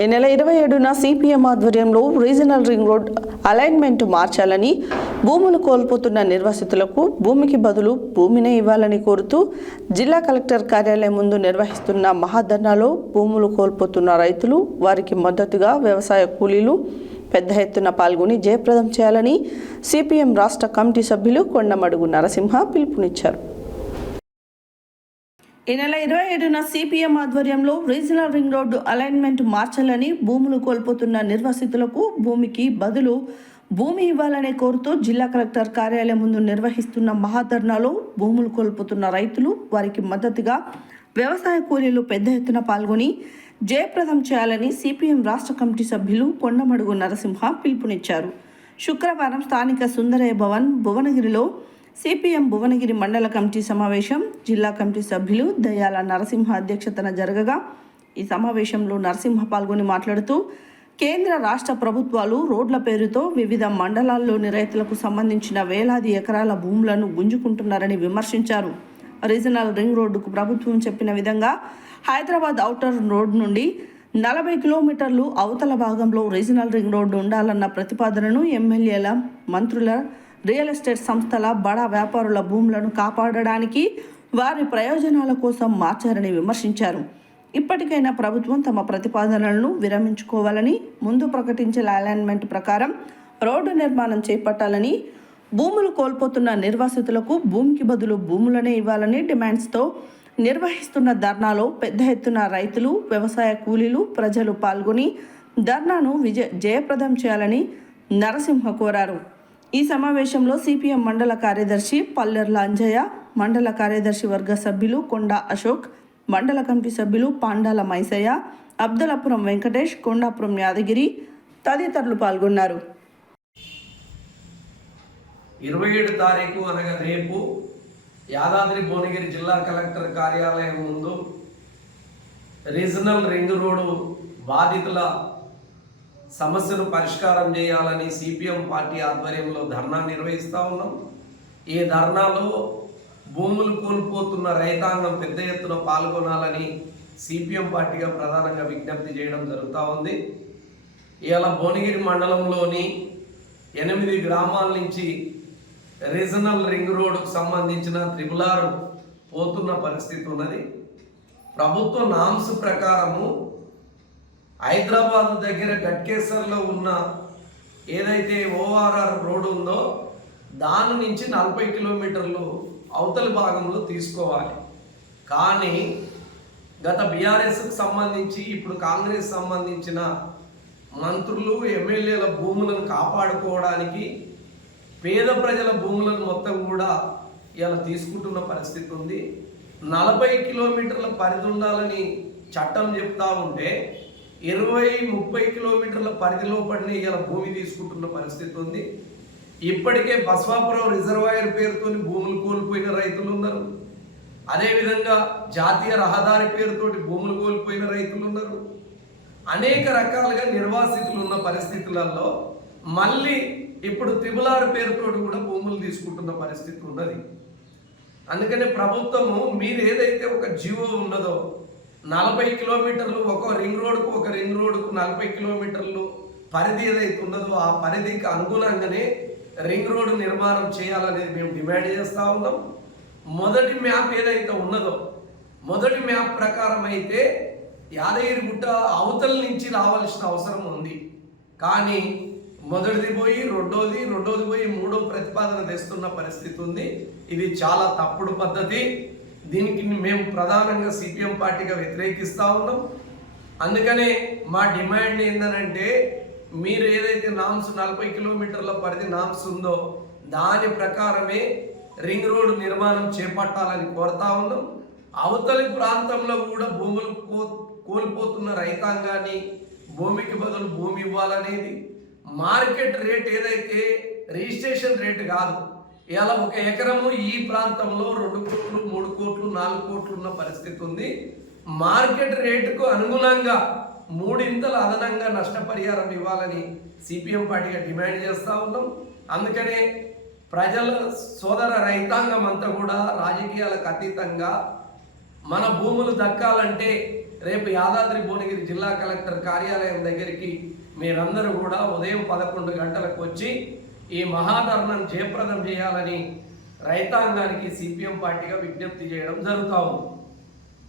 ఈ నెల ఇరవై ఏడున సిపిఎం ఆధ్వర్యంలో రీజనల్ రింగ్ రోడ్ అలైన్మెంట్ మార్చాలని భూములు కోల్పోతున్న నిర్వాసితులకు భూమికి బదులు భూమినే ఇవ్వాలని కోరుతూ జిల్లా కలెక్టర్ కార్యాలయం ముందు నిర్వహిస్తున్న మహాధర్నాలో భూములు కోల్పోతున్న రైతులు వారికి మద్దతుగా వ్యవసాయ కూలీలు పెద్ద ఎత్తున పాల్గొని జయప్రదం చేయాలని సిపిఎం రాష్ట్ర కమిటీ సభ్యులు కొండమడుగు నరసింహ పిలుపునిచ్చారు. ఈ నెల ఇరవై ఏడున సిపిఎం ఆధ్వర్యంలో రీజనల్ రింగ్ రోడ్డు అలైన్మెంట్ మార్చాలని భూములు కోల్పోతున్న నిర్వాసితులకు భూమికి బదులు భూమి ఇవ్వాలని కోరుతూ జిల్లా కలెక్టర్ కార్యాలయం ముందు నిర్వహిస్తున్న మహాధర్నాలో భూములు కోల్పోతున్న రైతులు వారికి మద్దతుగా వ్యవసాయ కూలీలు పెద్ద ఎత్తున పాల్గొని జయప్రదం చేయాలని సిపిఎం రాష్ట్ర కమిటీ సభ్యులు కొండమడుగు నరసింహ పిలుపునిచ్చారు. శుక్రవారం స్థానిక సుందరయ్య భవన్ భువనగిరిలో సిపిఎం భువనగిరి మండల కమిటీ సమావేశం జిల్లా కమిటీ సభ్యులు దయాల నరసింహ అధ్యక్షతన జరగగా ఈ సమావేశంలో నరసింహ పాల్గొని మాట్లాడుతూ కేంద్ర రాష్ట్ర ప్రభుత్వాలు రోడ్ల పేరుతో వివిధ మండలాల్లోని రైతులకు సంబంధించిన వేలాది ఎకరాల భూములను గుంజుకుంటున్నారని విమర్శించారు. రీజనల్ రింగ్ రోడ్డుకు ప్రభుత్వం చెప్పిన విధంగా హైదరాబాద్ ఔటర్ రోడ్ నుండి నలభై కిలోమీటర్లు అవతల భాగంలో రీజనల్ రింగ్ రోడ్డు ఉండాలన్న ప్రతిపాదనను ఎమ్మెల్యేల మంత్రుల రియల్ ఎస్టేట్ సంస్థల బడా వ్యాపారుల భూములను కాపాడడానికి వారి ప్రయోజనాల కోసం మార్చారని విమర్శించారు. ఇప్పటికైనా ప్రభుత్వం తమ ప్రతిపాదనలను విరమించుకోవాలని ముందు ప్రకటించిన అలైన్మెంట్ ప్రకారం రోడ్డు నిర్మాణం చేపట్టాలని భూములు కోల్పోతున్న నిర్వాసితులకు భూమికి బదులు భూములనే ఇవ్వాలని డిమాండ్స్తో నిర్వహిస్తున్న ధర్నాలో పెద్ద ఎత్తున రైతులు వ్యవసాయ కూలీలు ప్రజలు పాల్గొని ధర్నాను విజయ జయప్రదం చేయాలని నరసింహ కోరారు. ఈ సమావేశంలో సిపిఎం మండల కార్యదర్శి పల్లెర్ల అంజయ్య మండల కార్యదర్శి వర్గ సభ్యులు కొండ అశోక్ మండల కమిటీ సభ్యులు పాండాల మైసయ్య అబ్దులాపురం వెంకటేష్ కొండాపురం యాదగిరి తదితరులు పాల్గొన్నారు. ఇరవై ఏడు తారీఖు అనగా రేపు యాదాద్రి భువనగిరి జిల్లా కలెక్టర్ కార్యాలయం ముందు రీజనల్ రింగ్ రోడ్డు బాధితుల సమస్యను పరిష్కారం చేయాలని సిపిఎం పార్టీ ఆధ్వర్యంలో ధర్నా నిర్వహిస్తూ ఉన్నాం. ఈ ధర్నాలో భూములు కోల్పోతున్న రైతాంగం పెద్ద ఎత్తున పాల్గొనాలని సిపిఎం పార్టీగా ప్రధానంగా విజ్ఞప్తి చేయడం జరుగుతూ ఉంది. ఇవాళ భువనగిరి మండలంలోని ఎనిమిది గ్రామాల నుంచి రీజనల్ రింగ్ రోడ్డుకు సంబంధించిన త్రిబులారు పోతున్న పరిస్థితి ఉన్నది. ప్రభుత్వ నామ్స్ ప్రకారము హైదరాబాద్ దగ్గర గట్కేసర్లో ఉన్న ఏదైతే ఓఆర్ఆర్ రోడ్డు ఉందో దాని నుంచి నలభై కిలోమీటర్లు అవతలి భాగంలో తీసుకోవాలి. కానీ గత బీఆర్ఎస్కి సంబంధించి ఇప్పుడు కాంగ్రెస్ సంబంధించిన మంత్రులు ఎమ్మెల్యేల భూములను కాపాడుకోవడానికి పేద ప్రజల భూములను మొత్తం కూడా ఇలా తీసుకుంటున్న పరిస్థితి ఉంది. నలభై కిలోమీటర్ల పరిధి ఉండాలని చట్టం చెప్తా ఉంటే ఇరవై ముప్పై కిలోమీటర్ల పరిధిలో పడిన ఇలా భూమి తీసుకుంటున్న పరిస్థితి ఉంది. ఇప్పటికే బస్వాపురం రిజర్వాయర్ పేరుతో భూములు కోల్పోయిన రైతులు ఉన్నారు అదేవిధంగా జాతీయ రహదారి పేరుతోటి భూములు కోల్పోయిన రైతులు ఉన్నారు అనేక రకాలుగా నిర్వాసితులు ఉన్న పరిస్థితులలో మళ్ళీ ఇప్పుడు త్రిబులార్ పేరుతోటి కూడా భూములు తీసుకుంటున్న పరిస్థితి ఉన్నది. అందుకనే ప్రభుత్వము మీరు ఏదైతే ఒక జీవో ఉన్నదో నలభై కిలోమీటర్లు ఒక రింగ్ రోడ్కు ఒక రింగ్ రోడ్కు నలభై కిలోమీటర్లు పరిధి ఏదైతే ఉన్నదో ఆ పరిధికి అనుగుణంగానే రింగ్ రోడ్డు నిర్మాణం చేయాలనేది మేము డిమాండ్ చేస్తూ ఉన్నాం. మొదటి మ్యాప్ ఏదైతే ఉన్నదో మొదటి మ్యాప్ ప్రకారం అయితే యాదగిరిగుట్ట అవతల నుంచి రావాల్సిన అవసరం ఉంది. కానీ మొదటిది పోయి రెండోది రెండోది పోయి మూడో ప్రతిపాదన తెస్తున్న పరిస్థితి ఉంది. ఇది చాలా తప్పుడు పద్ధతి. దీనికి మేము ప్రధానంగా సిపిఎం పార్టీగా వ్యతిరేకిస్తూ ఉన్నాం. అందుకనే మా డిమాండ్ ఏంటంటే మీరు ఏదైతే నామ్స్ నలభై కిలోమీటర్ల పరిధి నామ్స్ ఉందో దాని ప్రకారమే రింగ్ రోడ్డు నిర్మాణం చేపట్టాలని కోరుతా ఉన్నాం. అవతలి ప్రాంతంలో కూడా భూములు కో కోల్పోతున్న రైతాంగాన్ని భూమికి బదులు భూమి ఇవ్వాలనేది. మార్కెట్ రేట్ ఏదైతే రిజిస్ట్రేషన్ రేట్ కాదు ఇలా ఒక ఎకరము ఈ ప్రాంతంలో రెండు కోట్లు మూడు కోట్లు నాలుగు కోట్లు ఉన్న పరిస్థితి ఉంది. మార్కెట్ రేటుకు అనుగుణంగా మూడింతలు అదనంగా నష్టపరిహారం ఇవ్వాలని సిపిఎం పార్టీగా డిమాండ్ చేస్తూ ఉన్నాం. అందుకనే ప్రజల సోదర రైతాంగం అంతా కూడా రాజకీయాలకు అతీతంగా మన భూములు దక్కాలంటే రేపు యాదాద్రి భువనగిరి జిల్లా కలెక్టర్ కార్యాలయం దగ్గరికి మీరందరూ కూడా ఉదయం పదకొండు గంటలకు వచ్చి ఈ మహాధర్నాన్ని జయప్రదం చేయాలని రైతాంగానికి సిపిఎం పార్టీగా విజ్ఞప్తి చేయడం జరుగుతూ ఉంది.